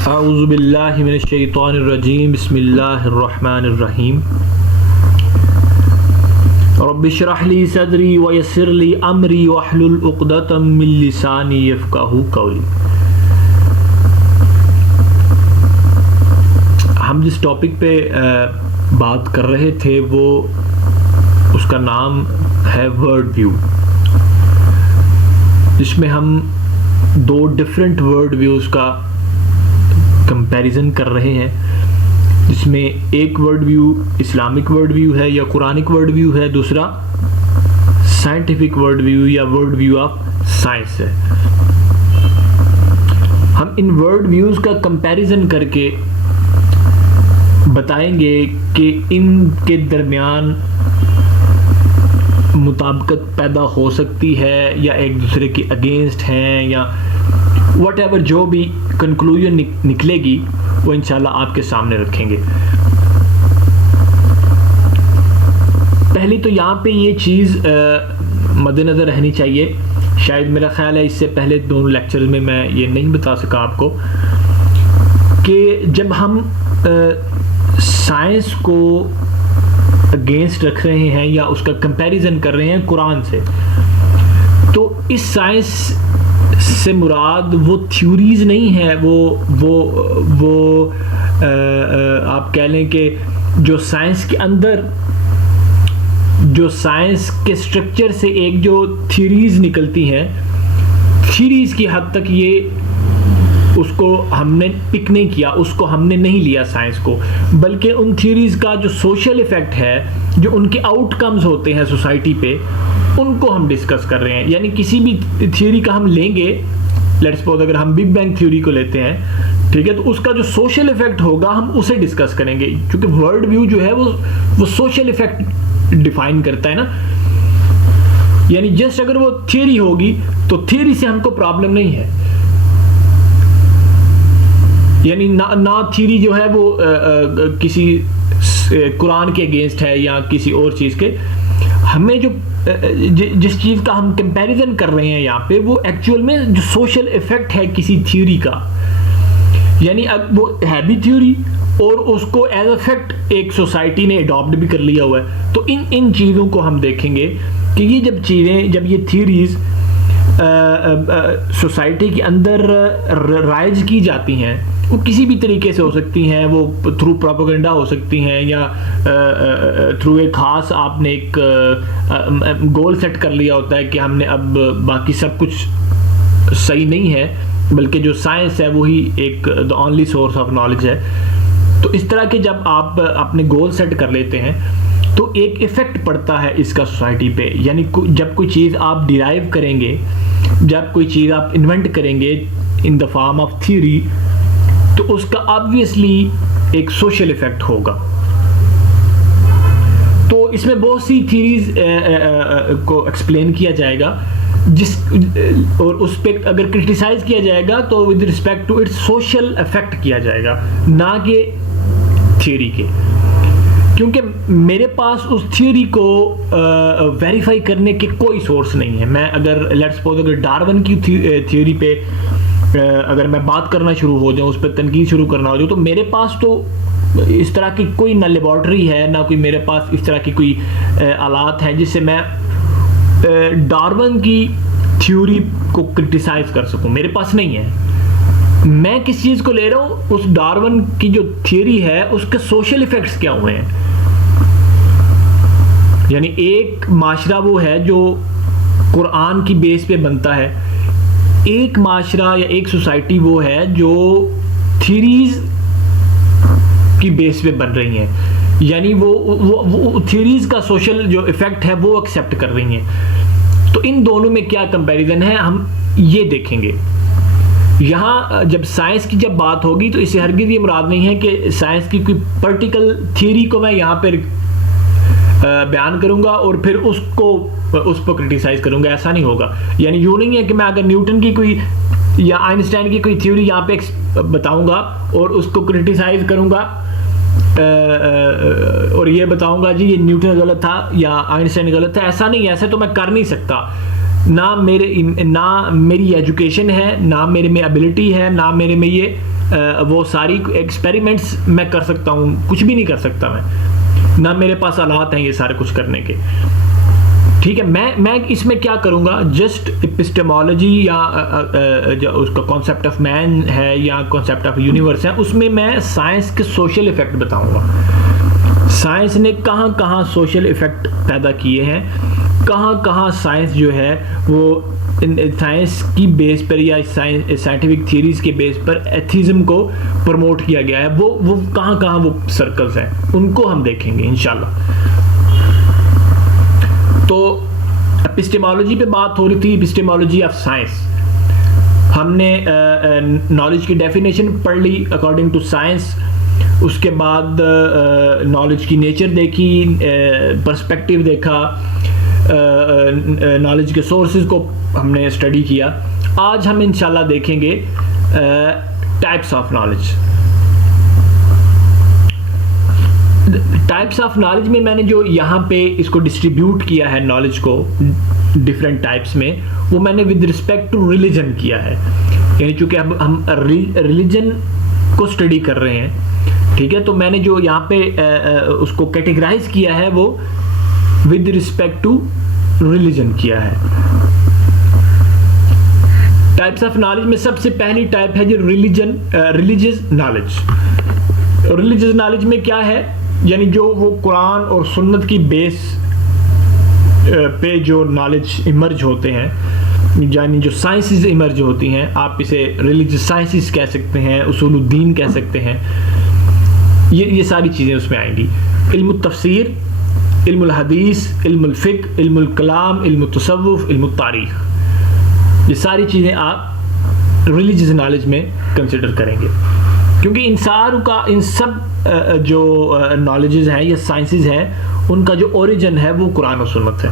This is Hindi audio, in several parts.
अऊज़ु बिल्लाहि मिनश शैतानिर रजीम बिस्मिल्लाहिर रहमानिर रहीम रब्बि इश्रह ली सदरी व यस्सिर ली अमरी वहलुल उक़दतम मिन लिसानी यफ़क़हू क़ौली। हम जिस टॉपिक पे बात कर रहे थे वो उसका नाम है वर्ड व्यू, जिसमें हम दो डिफरेंट वर्ड व्यूज़ का कंपैरिजन कर रहे हैं, जिसमें एक word view Islamic word view है या कुरानिक वर्ड व्यू है, दूसरा साइंटिफिक वर्ड व्यू या वर्ड व्यू ऑफ साइंस है। हम इन वर्ड व्यूज़ का कंपैरिजन करके बताएंगे कि इनके दरमियान मुताबिकत पैदा हो सकती है या एक दूसरे के अगेंस्ट हैं या व्हाटएवर, जो भी कंक्लूजन निकलेगी वो इंशाल्लाह आपके सामने रखेंगे। पहले तो यहाँ पे ये चीज़ मद्देनज़र रहनी चाहिए, शायद मेरा ख्याल है इससे पहले दोनों लेक्चर में मैं ये नहीं बता सका आपको कि जब हम साइंस को अगेंस्ट रख रहे हैं या उसका कंपैरिजन कर रहे हैं कुरान से, तो इस साइंस से मुराद वो थ्योरीज नहीं है, वो आप कह लें कि जो साइंस के अंदर, जो साइंस के स्ट्रक्चर से एक जो थ्योरीज निकलती हैं, थ्योरीज की हद तक ये उसको हमने पिक नहीं किया, उसको हमने नहीं लिया साइंस को, बल्कि उन थ्योरीज का जो सोशल इफ़ेक्ट है, जो उनके आउटकम्स होते हैं सोसाइटी पे, उनको हम डिस्कस कर रहे हैं। यानी किसी भी थ्योरी का हम लेंगे, लेट्स सपोज अगर हम बिग बैंग थ्योरी को लेते हैं, ठीक है, तो उसका जो सोशल इफ़ेक्ट होगा हम उसे डिस्कस करेंगे, क्योंकि वर्ड व्यू जो है वो सोशल इफ़ेक्ट डिफाइन करता है ना। यानी जस्ट अगर वो थ्योरी होगी तो थ्योरी से हमको प्रॉब्लम नहीं है, यानी ना थ्योरी जो है वो किसी कुरान के अगेंस्ट है या किसी और चीज़ के। हमें जो जिस चीज़ का हम कंपैरिजन कर रहे हैं यहाँ पे, वो एक्चुअल में जो सोशल इफ़ेक्ट है किसी थ्योरी का, यानी अब वो है भी थ्योरी और उसको एज अ फैक्ट एक सोसाइटी ने अडॉप्ट भी कर लिया हुआ है। तो इन चीज़ों को हम देखेंगे कि ये जब ये थ्योरीज सोसाइटी के अंदर राइज की जाती हैं, वो किसी भी तरीके से हो सकती हैं, वो थ्रू प्रोपेगेंडा हो सकती हैं या थ्रू एक ख़ास आपने एक गोल सेट कर लिया होता है कि हमने अब बाकी सब कुछ सही नहीं है, बल्कि जो साइंस है वही एक the only source of knowledge है। तो इस तरह के जब आप अपने गोल सेट कर लेते हैं तो एक इफ़ेक्ट पड़ता है इसका सोसाइटी पे। यानी जब कोई चीज़ आप डिराइव करेंगे, जब कोई चीज़ आप इन्वेंट करेंगे in the form of theory, तो उसका ऑब्वियसली एक सोशल इफ़ेक्ट होगा। तो इसमें बहुत सी थ्योरीज को एक्सप्लेन किया जाएगा, और उस पर अगर क्रिटिसाइज किया जाएगा तो with respect to its social effect किया जाएगा, ना कि थ्योरी के। क्योंकि मेरे पास उस थ्योरी को वेरीफाई करने के कोई सोर्स नहीं है। मैं अगर लेट्स सपोज अगर डार्विन की थ्योरी पे अगर मैं बात करना शुरू हो जाऊँ, उस पर तनकीद शुरू करना हो जाऊँ, तो मेरे पास तो इस तरह की कोई ना लेबॉर्ट्री है, ना कोई मेरे पास इस तरह की कोई आलात है जिससे मैं डार्विन की थ्योरी को क्रिटिसाइज कर सकूं। मेरे पास नहीं है। मैं किस चीज़ को ले रहा हूँ, उस डार्विन की जो थ्योरी है उसके सोशल इफ़ेक्ट्स क्या हुए हैं। यानी एक माशरा वो है जो कुरान की बेस पे बनता है, एक माशरा या एक सोसाइटी वो है जो थ्योरीज की बेस पे बन रही हैं, यानी वो थ्योरीज का सोशल जो इफ़ेक्ट है वो एक्सेप्ट कर रही हैं। तो इन दोनों में क्या कंपैरिजन है हम ये देखेंगे। यहाँ जब साइंस की जब बात होगी तो इससे हरगिज़ ये मुराद नहीं है कि साइंस की कोई पर्टिकुलर थ्योरी को मैं यहाँ पर बयान करूँगा और फिर उस पर क्रिटिसाइज़ करूँगा, ऐसा नहीं होगा। यानी यूँ नहीं है कि मैं अगर न्यूटन की कोई या आइंस्टाइन की कोई थ्योरी यहाँ पे बताऊँगा और उसको क्रिटिसाइज़ करूँगा और ये बताऊँगा जी ये न्यूटन गलत था या आइंस्टाइन गलत था, ऐसा नहीं है। ऐसे तो मैं कर नहीं सकता। ना मेरी एजुकेशन है, ना मेरे में एबिलिटी है, ना मेरे में ये वो सारी एक्सपेरिमेंट्स मैं कर सकता हूँ, कुछ भी नहीं कर सकता मैं, ना मेरे पास हालात हैं ये सारे कुछ करने के। ठीक है, मैं इसमें क्या करूँगा, जस्ट एपिस्टेमोलॉजी या जो उसका कॉन्सेप्ट ऑफ मैन है या कॉन्सेप्ट ऑफ यूनिवर्स है, उसमें मैं साइंस के सोशल इफ़ेक्ट बताऊँगा। साइंस ने कहाँ कहाँ सोशल इफ़ेक्ट पैदा किए हैं, कहाँ कहाँ साइंस जो है वो साइंस की बेस पर या साइंटिफिक थियरीज़ के बेस पर एथिज्म को प्रमोट किया गया है, वो कहाँ कहाँ वो सर्कल्स हैं, उनको हम देखेंगे इंशाल्लाह। तो एपिस्टेमोलॉजी पे बात हो रही थी, एपिस्टेमोलॉजी ऑफ साइंस। हमने नॉलेज की डेफिनेशन पढ़ ली अकॉर्डिंग टू साइंस, उसके बाद नॉलेज की नेचर देखी, पर्सपेक्टिव देखा, नॉलेज के सोर्सेज को हमने स्टडी किया। आज हम इंशाल्लाह देखेंगे types of knowledge. Types of knowledge में मैंने जो यहाँ पे इसको डिस्ट्रीब्यूट किया है नॉलेज को डिफरेंट टाइप्स में, वो मैंने विद रिस्पेक्ट टू रिलीजन किया है। यानी चूँकि हम रिलीजन को स्टडी कर रहे हैं, ठीक है, तो मैंने जो यहाँ पे उसको कैटेगराइज किया है वो विद रिस्पेक्ट टू रिलीजन किया है। टाइप्स ऑफ नॉलेज में सबसे पहली टाइप है जो रिलीजियस नॉलेज। रिलीजियस नॉलेज में क्या है, यानी जो वो कुरान और सुन्नत की बेस पे जो नॉलेज इमर्ज होते हैं, यानी जो साइंसेस इमर्ज होती हैं, आप इसे रिलीजियस साइंसेस कह सकते हैं, उसूलुद्दीन कह सकते हैं, ये सारी चीज़ें उसमें आएंगी। इल्म तफसीर, इल्मुल हदीस, इल्मुल फ़िक़्ह, इल्मुल कलाम, इल्मुल तसव्वुफ़, इल्मुल तारीख़, ये सारी चीज़ें आप रिलीजियस नॉलेज में कंसिडर करेंगे, क्योंकि इन सब जो नॉलेजेस हैं या साइंसेस हैं, उनका जो ओरिजिन है वो कुरान और सुन्नत है,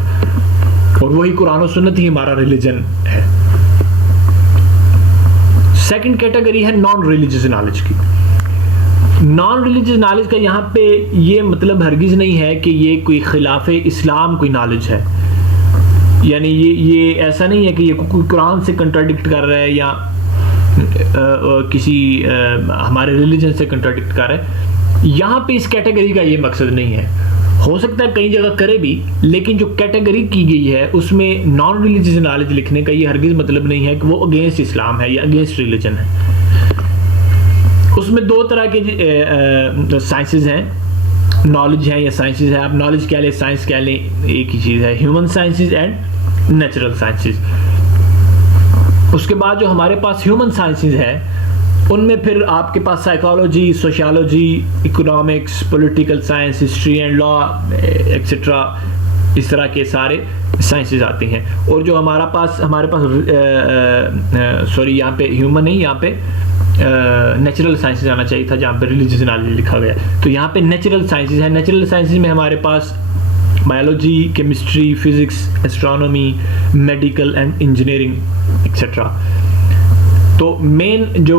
और वही कुरान और सुन्नत ही हमारा रिलीजन है। सेकंड कैटेगरी है नॉन रिलीजियस नॉलेज की। नॉन रिलीजियस नॉलेज का यहाँ पे ये मतलब हरगिज़ नहीं है कि ये कोई खिलाफ इस्लाम कोई नॉलेज है, यानी ये ऐसा नहीं है कि ये कुरान से कंट्राडिक्ट कर रहा है या किसी हमारे रिलीजन से कंट्राडिक्ट कर रहा है। यहाँ पे इस कैटेगरी का ये मकसद नहीं है, हो सकता है कई जगह करे भी, लेकिन जो कैटेगरी की गई है उसमें नॉन रिलीजियस नॉलेज लिखने का ये हरगिज़ मतलब नहीं है कि वो अगेंस्ट इस्लाम है या अगेंस्ट रिलीजन है। उसमें दो तरह के साइंसेस हैं, नॉलेज है या साइंसेस है, आप नॉलेज कह लें, साइंस कह लें, एक ही चीज़ है, human sciences and natural sciences. उसके बाद जो हमारे पास ह्यूमन साइंसेस है, उनमें फिर आपके पास psychology, sociology, economics, political science, history and law etcetera, इस तरह के सारे साइंसेस आती हैं। और जो हमारे पास सॉरी, यहाँ पे ह्यूमन नहीं, यहाँ पे नेचुरल साइंसेज आना चाहिए था, जहाँ पे रिलीजियस नॉलेज लिखा गया। तो यहाँ पे नेचुरल साइंसेज है। नेचुरल साइंसेज में हमारे पास biology, chemistry, physics, astronomy, medical and engineering etcetera. तो मेन जो,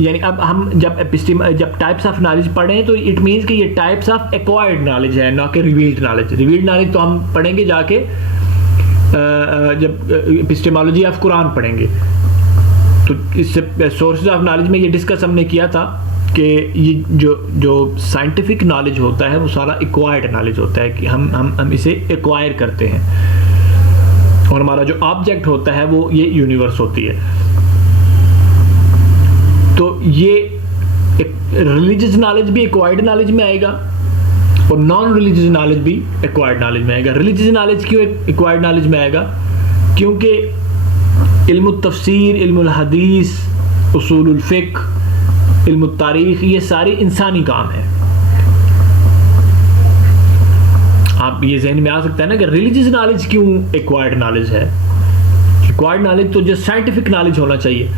यानी अब हम जब टाइप्स ऑफ नॉलेज पढ़ें तो इट मीन्स कि ये टाइप्स ऑफ एक्वायर्ड नॉलेज है, ना कि रिवील्ड नॉलेज। रिवील्ड नॉलेज तो हम पढ़ेंगे जाके जब एपिस्टेमोलॉजी ऑफ कुरान पढ़ेंगे। तो इससे सोर्सेज ऑफ नॉलेज में ये डिस्कस हमने किया था कि ये जो साइंटिफिक नॉलेज होता है वो सारा एक्वायर्ड नॉलेज होता है, कि हम इसे एक्वायर करते हैं, और हमारा जो ऑब्जेक्ट होता है वो ये यूनिवर्स होती है। तो ये रिलीजियस नॉलेज भी एक्वायर्ड नॉलेज में आएगा और नॉन रिलीजियस नॉलेज भी एक्वायर्ड नॉलेज में आएगा। रिलीजियस नॉलेज क्यों एक्वायर्ड नॉलेज में आएगा? क्योंकि इल्म तफसीर, इल्म हदीस, उसूलुल फ़िक़्ह, इल्म तारीख़, ये सारे इंसानी काम है। आप ये ज़हन में आ सकता है ना कि रिलीजियस नॉलेज क्यों एक्वायर्ड नॉलेज है। एक्वायर्ड नॉलेज तो जो साइंटिफिक नॉलेज होना चाहिए,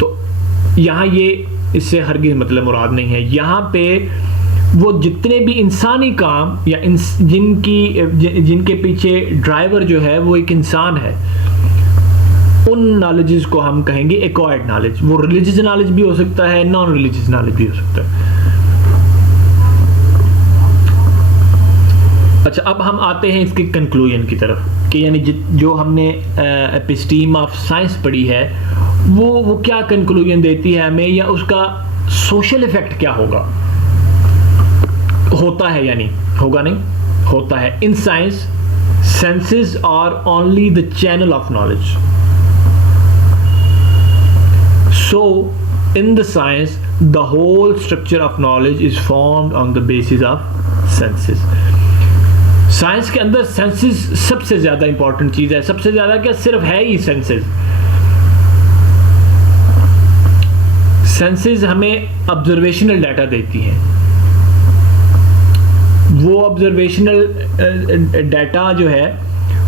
तो यहाँ ये इससे हरगिज़ मतलब मुराद नहीं है। यहाँ पे वो जितने भी इंसानी काम या जिनके पीछे ड्राइवर जो है वो एक इंसान है, उन नॉलेजेस को हम कहेंगे एक्वायर्ड नॉलेज। वो रिलीजियस नॉलेज भी हो सकता है, नॉन रिलीजियस नॉलेज भी हो सकता है। अच्छा, अब हम आते हैं इसके कंक्लूजन की तरफ कि यानी जो हमने एपिस्टीम ऑफ साइंस पढ़ी है वो क्या कंक्लूजन देती है हमें, या उसका सोशल इफेक्ट क्या होगा, होता है या नहीं होगा, नहीं होता है। In science senses are only the channel of knowledge, so in the science the whole structure of knowledge is formed on the basis of senses. Science के अंदर सेंसेस सबसे ज्यादा इंपॉर्टेंट चीज है, सबसे ज्यादा क्या, सिर्फ है ही सेंसेस। सेंसेस हमें ऑब्जर्वेशनल डाटा देती हैं, वो ऑब्जर्वेशनल डाटा जो है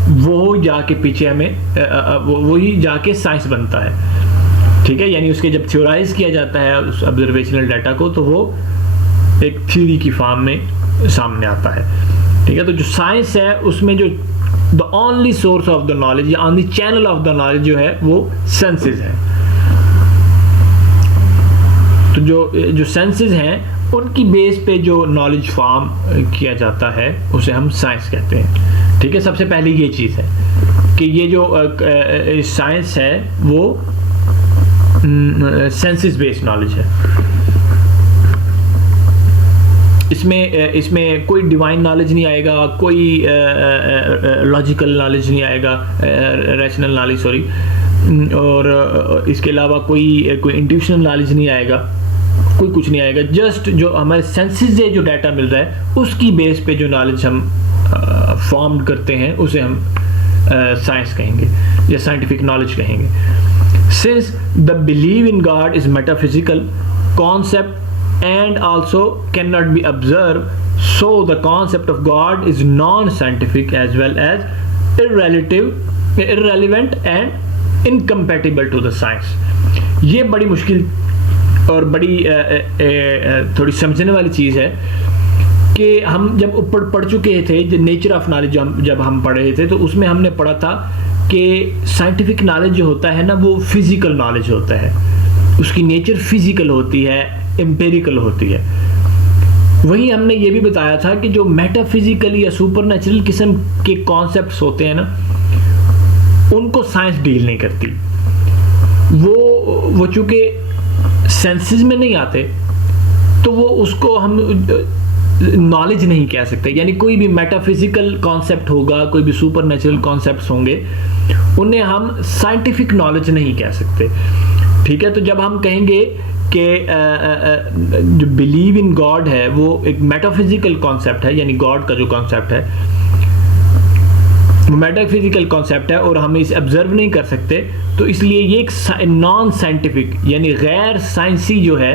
वो जाके पीछे हमें वही जाके साइंस बनता है, ठीक है। यानी उसके जब थ्योराइज किया जाता है उस ऑब्जर्वेशनल डाटा को, तो वो एक थ्योरी की फॉर्म में सामने आता है, ठीक है। तो जो साइंस है उसमें जो the only source of the knowledge या only channel of the knowledge जो है वो सेंसेस है। तो जो सेंसेस हैं उनकी बेस पे जो नॉलेज फॉर्म किया जाता है उसे हम साइंस कहते हैं, ठीक है। सबसे पहले ये चीज़ है कि ये जो साइंस है वो सेंसेस बेस्ड नॉलेज है। इसमें कोई डिवाइन नॉलेज नहीं आएगा, कोई लॉजिकल नॉलेज नहीं आएगा, रैशनल नॉलेज सॉरी, और इसके अलावा कोई इंट्यूशनल नॉलेज नहीं आएगा, कोई कुछ नहीं आएगा। जस्ट जो हमारे सेंसेस से जो डाटा मिल रहा है उसकी बेस पे जो नॉलेज हम फॉर्म करते हैं उसे हम साइंस कहेंगे या साइंटिफिक नॉलेज कहेंगे। Since the believe in God is metaphysical concept and also can not be observe, so the concept of God is non scientific as well as irrelevant and incompatible to the science. ये बड़ी मुश्किल और बड़ी थोड़ी समझने वाली चीज़ है कि हम जब ऊपर पढ़ चुके थे, जो नेचर ऑफ नॉलेज जब हम पढ़ रहे थे, तो उसमें हमने पढ़ा था कि साइंटिफिक नॉलेज जो होता है ना वो फिजिकल नॉलेज होता है, उसकी नेचर फिजिकल होती है, एम्पेरिकल होती है। वहीं हमने ये भी बताया था कि जो मेटाफिजिकल या सुपरनेचुरल किस्म के कॉन्सेप्ट्स होते हैं ना, उनको साइंस डील नहीं करती। वो चूँकि सेंसेस में नहीं आते तो वो उसको हम नॉलेज नहीं कह सकते। यानी कोई भी मेटाफिजिकल कॉन्सेप्ट होगा, कोई भी सुपरनेचुरल कॉन्सेप्ट्स होंगे, उन्हें हम साइंटिफिक नॉलेज नहीं कह सकते, ठीक है। तो जब हम कहेंगे कि जो बिलीव इन गॉड है वो एक मेटाफिजिकल कॉन्सेप्ट है, यानी गॉड का जो कॉन्सेप्ट है मेटाफिजिकल कॉन्सेप्ट है और हम इसे ऑब्जर्व नहीं कर सकते, तो इसलिए ये एक नॉन साइंटिफिक यानी गैर साइंसी जो है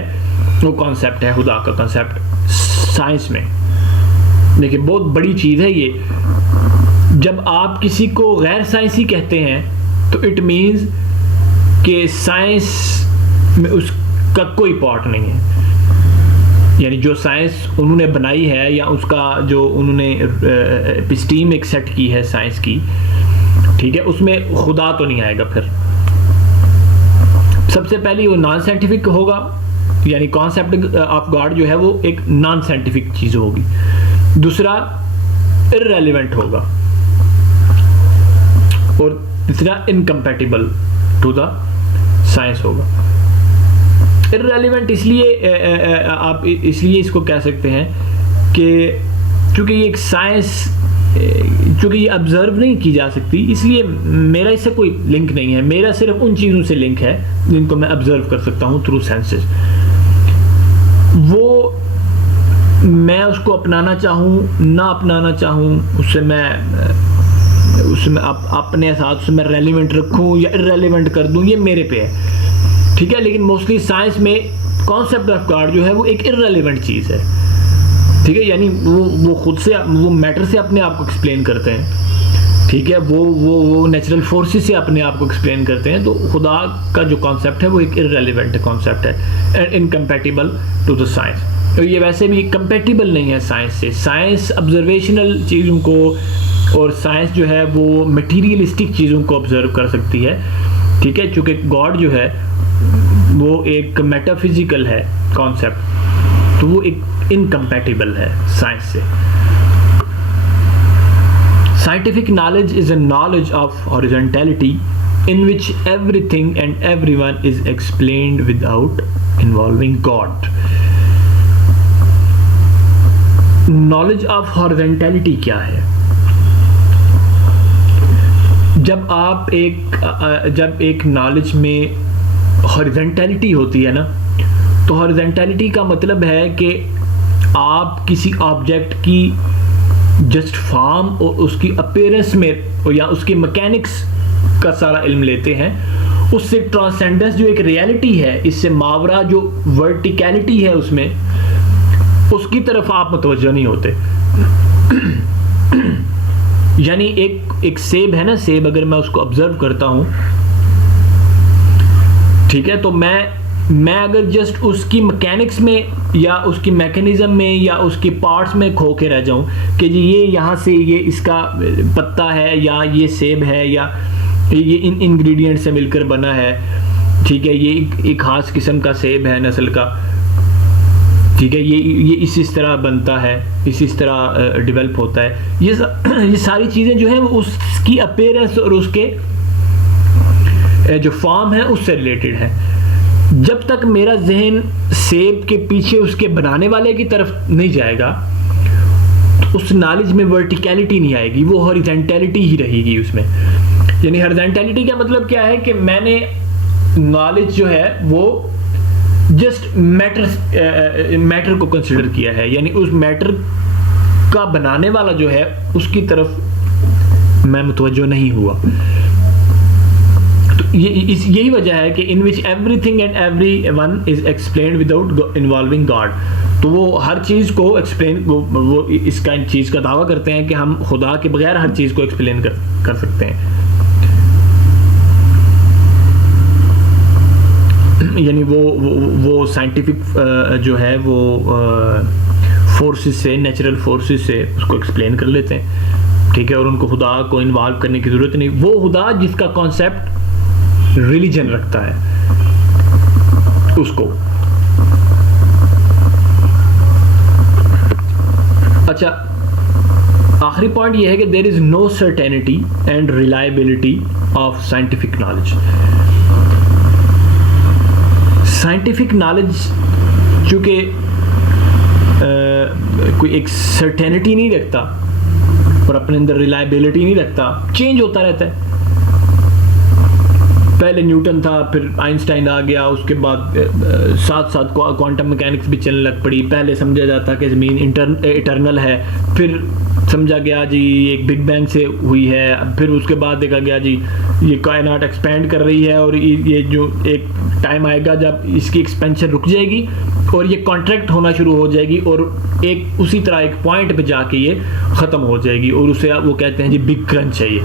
वो कॉन्सेप्ट है, खुदा का कॉन्सेप्ट साइंस में। देखिए बहुत बड़ी चीज़ है ये। जब आप किसी को गैर साइंसी कहते हैं तो इट मीन्स कि साइंस में उसका कोई पार्ट नहीं है, यानी जो साइंस उन्होंने बनाई है या उसका जो उन्होंने एपिस्टीम एक सेट की है साइंस की, ठीक है, उसमें खुदा तो नहीं आएगा। फिर सबसे पहले वो नॉन साइंटिफिक होगा, यानी कॉन्सेप्ट ऑफ गॉड जो है वो एक नॉन साइंटिफिक चीज होगी। दूसरा इररेलेवेंट होगा और तीसरा इनकम्पैटिबल टू द साइंस होगा। इररेलेवेंट इसलिए आप इसलिए इसको कह सकते हैं कि चूँकि ये एक साइंस, चूँकि ये ऑब्जर्व नहीं की जा सकती, इसलिए मेरा इससे कोई लिंक नहीं है। मेरा सिर्फ उन चीज़ों से लिंक है जिनको मैं ऑब्जर्व कर सकता हूँ थ्रू सेंसेस। वो मैं उसको अपनाना चाहूँ ना अपनाना चाहूँ, उसमें अपने साथ उसमें मैं रेलिवेंट रखूँ या इररेलेवेंट कर दूँ, ये मेरे पे है, ठीक है। लेकिन मोस्टली साइंस में कॉन्सेप्ट ऑफ गॉड जो है वो एक इररेलेवेंट चीज़ है, ठीक है। यानी वो खुद से वो मैटर से अपने आप को एक्सप्लेन करते हैं, ठीक है। वो नेचुरल फोर्सेस से अपने आप को एक्सप्लेन करते हैं। तो खुदा का जो कॉन्सेप्ट है वो एक इररेलेवेंट कॉन्सेप्ट है, इनकम्पैटिबल टू द साइंस। तो ये वैसे भी कंपैटिबल नहीं है साइंस से। साइंस ऑब्जर्वेशनल चीज़ों को और साइंस जो है वो मटीरियलिस्टिक चीज़ों को ऑब्जर्व कर सकती है, ठीक है। चूँकि गॉड जो है वो एक मेटाफिजिकल है कॉन्सेप्ट, तो वो एक इनकम्पैटिबल है साइंस से। Scientific knowledge is a knowledge of horizontality in which everything and everyone is explained without involving God. Knowledge of horizontality क्या है? जब एक नॉलेज में हॉरिजेंटलिटी होती है ना, तो हॉरिजेंटलिटी का मतलब है कि आप किसी ऑब्जेक्ट की जस्ट फॉर्म और उसकी अपीयरेंस में या उसकी मैकेनिक्स का सारा इल्म लेते हैं, उससे ट्रांसेंडेंस जो एक रियलिटी है, इससे मावरा जो वर्टिकलिटी है उसमें, उसकी तरफ आप मुतवज्जो नहीं होते। यानी एक सेब है ना, सेब अगर मैं उसको ऑब्जर्व करता हूं, ठीक है, तो मैं अगर जस्ट उसकी मैकेनिक्स में या उसकी मैकेनिज्म में या उसकी पार्ट्स में खो के रह जाऊं कि जी ये यहाँ से ये इसका पत्ता है या ये सेब है या ये इन इंग्रेडिएंट से मिलकर बना है, ठीक है, ये एक खास किस्म का सेब है नस्ल का, ठीक है, ये इस तरह बनता है, इस तरह डेवलप होता है। ये सारी चीज़ें जो हैं वो उसकी अपीयरेंस और उसके जो फॉर्म है उससे रिलेटेड है। जब तक मेरा जहन सेब के पीछे उसके बनाने वाले की तरफ नहीं जाएगा, तो उस नॉलेज में वर्टिकलिटी नहीं आएगी, वो हॉरिजेंटलिटी ही रहेगी उसमें। यानी हॉरिजेंटलिटी का मतलब क्या है कि मैंने नॉलेज जो है वो जस्ट मैटर को कंसिडर किया है, यानी उस मैटर का बनाने वाला जो है उसकी तरफ मैं मुतवज्जो नहीं हुआ। तो यही वजह है कि in which everything and everyone is explained without involving God. तो वो हर चीज़ को एक्सप्लेन, वो इसका चीज़ का दावा करते हैं कि हम खुदा के बगैर हर चीज़ को एक्सप्लेन कर सकते हैं। यानी वो साइंटिफिक जो है वो फोर्सेस से, नेचुरल फोर्सेस से उसको एक्सप्लेन कर लेते हैं, ठीक है, और उनको खुदा को इन्वॉल्व करने की ज़रूरत नहीं। वो खुदा जिसका कॉन्सेप्ट रिलीजन रखता है उसको। अच्छा, आखिरी पॉइंट ये है कि there is no certainty and reliability of scientific knowledge. Scientific knowledge चूँकि कोई एक सर्टेनिटी नहीं रखता और अपने अंदर रिलायबिलिटी नहीं रखता, चेंज होता रहता है। पहले न्यूटन था, फिर आइंस्टाइन आ गया, उसके बाद साथ साथ क्वांटम मैकेनिक्स भी चलने लग पड़ी। पहले समझा जाता कि ज़मीन इटर्नल है, फिर समझा गया जी एक बिग बैंग से हुई है, फिर उसके बाद देखा गया जी ये कायनात एक्सपेंड कर रही है और ये जो एक टाइम आएगा जब इसकी एक्सपेंशन रुक जाएगी और ये कॉन्ट्रैक्ट होना शुरू हो जाएगी और एक उसी तरह एक पॉइंट पे जाके ये ख़त्म हो जाएगी और उसे वो कहते हैं जी बिग क्रंच है ये।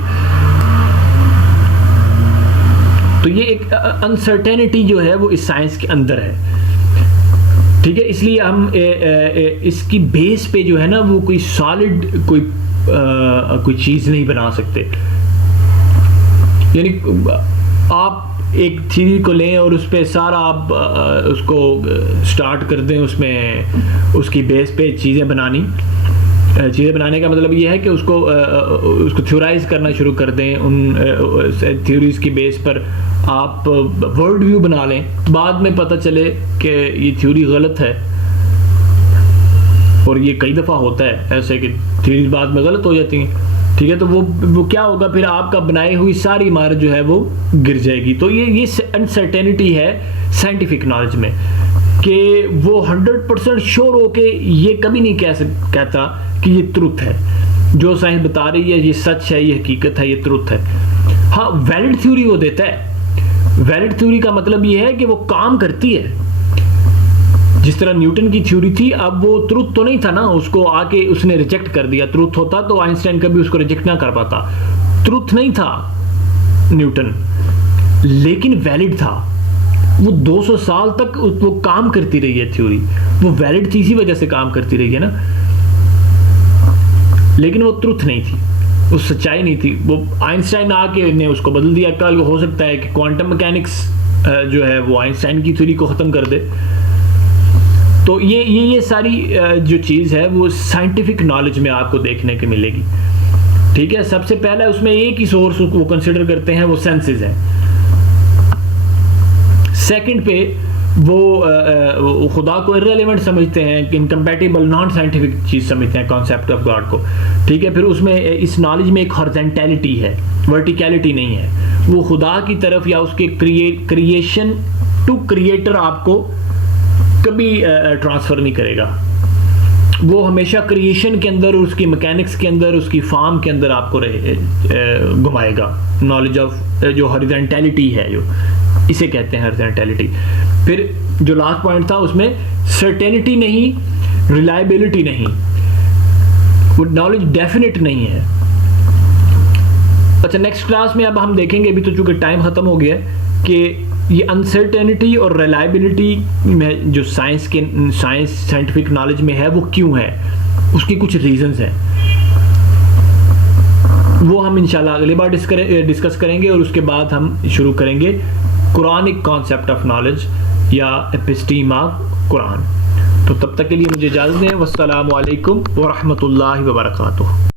तो ये एक अनसर्टेनिटी जो है वो इस साइंस के अंदर है, ठीक है। इसलिए हम इसकी बेस पे जो है ना वो कोई सॉलिड कोई चीज़ नहीं बना सकते। यानी आप एक थ्योरी को लें और उस पर सारा आप उसको स्टार्ट कर दें, उसमें उसकी बेस पे चीज़ें बनाने का मतलब ये है कि उसको थ्योराइज करना शुरू कर दें। उन थ्योरीज की बेस पर आप वर्ल्ड व्यू बना लें, बाद में पता चले कि ये थ्योरी गलत है। और ये कई दफ़ा होता है ऐसे कि थ्योरीज बाद में गलत हो जाती हैं, ठीक है। तो वो क्या होगा, फिर आपका बनाई हुई सारी इमारत जो है वो गिर जाएगी। तो ये अनसर्टेनिटी है साइंटिफिक नॉलेज में कि वो 100% श्योर होके ये कभी नहीं कहता कि ये ट्रुथ है, जो साइंस बता रही है ये सच है, ये हकीकत है, ये ट्रुथ है। हाँ, वैलिड थ्योरी वो देता है। वैलिड थ्योरी का मतलब ये है कि वो काम करती है। जिस तरह न्यूटन की थ्योरी थी, अब वो ट्रुथ तो नहीं था ना, उसको आके उसने रिजेक्ट कर दिया। ट्रुथ होता तो आइंस्टाइन कभी उसको रिजेक्ट ना कर पाता। ट्रुथ नहीं था न्यूटन, लेकिन वैलिड था। वो 200 साल तक वो काम करती रही है थ्योरी, वो वैलिड थी, इसी वजह से काम करती रही है ना। लेकिन वो ट्रुथ नहीं थी, वो सच्चाई नहीं थी। वो आइंस्टाइन आके ने उसको बदल दिया। कल हो सकता है कि क्वांटम मैकेनिक्स जो है वो आइंस्टाइन की थ्योरी को ख़त्म कर दे। तो ये सारी जो चीज़ है वो साइंटिफिक नॉलेज में आपको देखने को मिलेगी। ठीक है, सबसे पहला उसमें एक ही सोर्स वो कंसिडर करते हैं, वो सेंसेस है। सेकंड पे वो खुदा को इररिलेवेंट समझते हैं, इनकम्पैटिबल नॉन साइंटिफिक चीज़ समझते हैं कॉन्सेप्ट ऑफ गॉड को। ठीक है, फिर उसमें इस नॉलेज में एक हॉरिजॉन्टैलिटी है, वर्टिकैलिटी नहीं है। वो खुदा की तरफ या उसके क्रिएशन टू क्रिएटर आपको कभी ट्रांसफ़र नहीं करेगा। वो हमेशा क्रिएशन के अंदर, उसकी मैकेनिक्स के अंदर, उसकी फॉर्म के अंदर आपको घुमाएगा। नॉलेज ऑफ जो हॉरिजॉन्टैलिटी है, जो इसे कहते हैं हॉरिजॉन्टैलिटी। फिर जो लास्ट पॉइंट था उसमें सर्टेनिटी नहीं, रिलायबिलिटी नहीं, वो नॉलेज डेफिनेट नहीं है। अच्छा, नेक्स्ट क्लास में अब हम देखेंगे, अभी तो चूंकि टाइम ख़त्म हो गया, कि ये अनसर्टेनिटी और रिलायबिलिटी में जो साइंटिफिक नॉलेज में है वो क्यों है, उसकी कुछ रीजंस हैं। वो हम इंशाल्लाह अगली बार डिस्कस करेंगे, और उसके बाद हम शुरू करेंगे कुरानिक कॉन्सेप्ट ऑफ नॉलेज या एपिस्टीम ऑफ कुरान। तो तब तक के लिए मुझे इजाज़त दें। वस्सलामु अलैकुम व रहमतुल्लाहि व बरकातुहू।